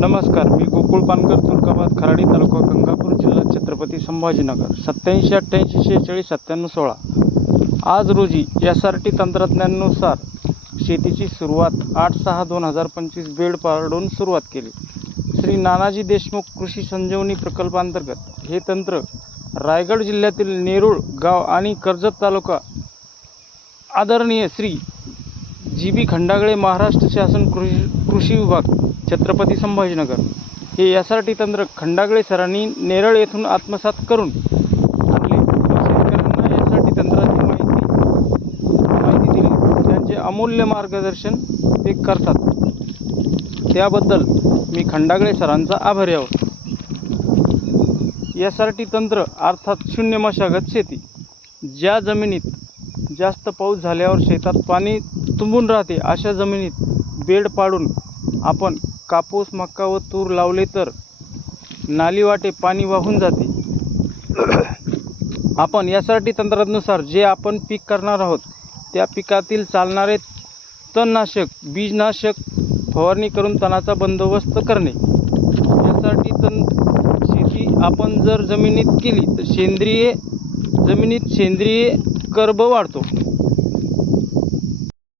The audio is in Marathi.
नमस्कार, मी गोकुळ पानकर, तुर्काबाद, खराडी तालुका, गंगापूर जिल्हा, छत्रपती संभाजीनगर. 87-88-46-97-16 आज रोजी SRT तंत्रज्ञानानुसार शेतीची सुरुवात 8/6/2025 बेड पाडून सुरुवात केली. श्री नानाजी देशमुख कृषी संजीवनी प्रकल्पांतर्गत हे तंत्र रायगड जिल्ह्यातील नेरूळ गाव आणि कर्जत तालुका आदरणीय श्री GB खंडागळे, महाराष्ट्र शासन कृषी विभाग, छत्रपती संभाजीनगर हे SRT तंत्र खंडागळे सरांनी नेरळ येथून आत्मसात करून आणले व शेतकऱ्यांना SRT तंत्राची माहिती दिली. त्यांचे अमूल्य मार्गदर्शन ते करतात, त्याबद्दल मी खंडागळे सरांचा आभारी आहोत. SRT तंत्र अर्थात शून्य मशागत शेती. ज्या जमिनीत जास्त पाऊस झाल्यावर शेतात पाणी तुंबून राहते अशा जमिनीत बेड पाडून आपण कापूस, मका व तूर लावले तर नालीवाटे पाणी वाहून जाते. आपण SRT तंत्रानुसार जे आपण पीक करणार आहोत त्या पिकातील चालणारे तणनाशक, बीजनाशक फवारणी करून तणाचा बंदोबस्त करणे. SRT शेती आपण जर जमिनीत केली तर जमिनीत सेंद्रिय कर्ब वाढतो.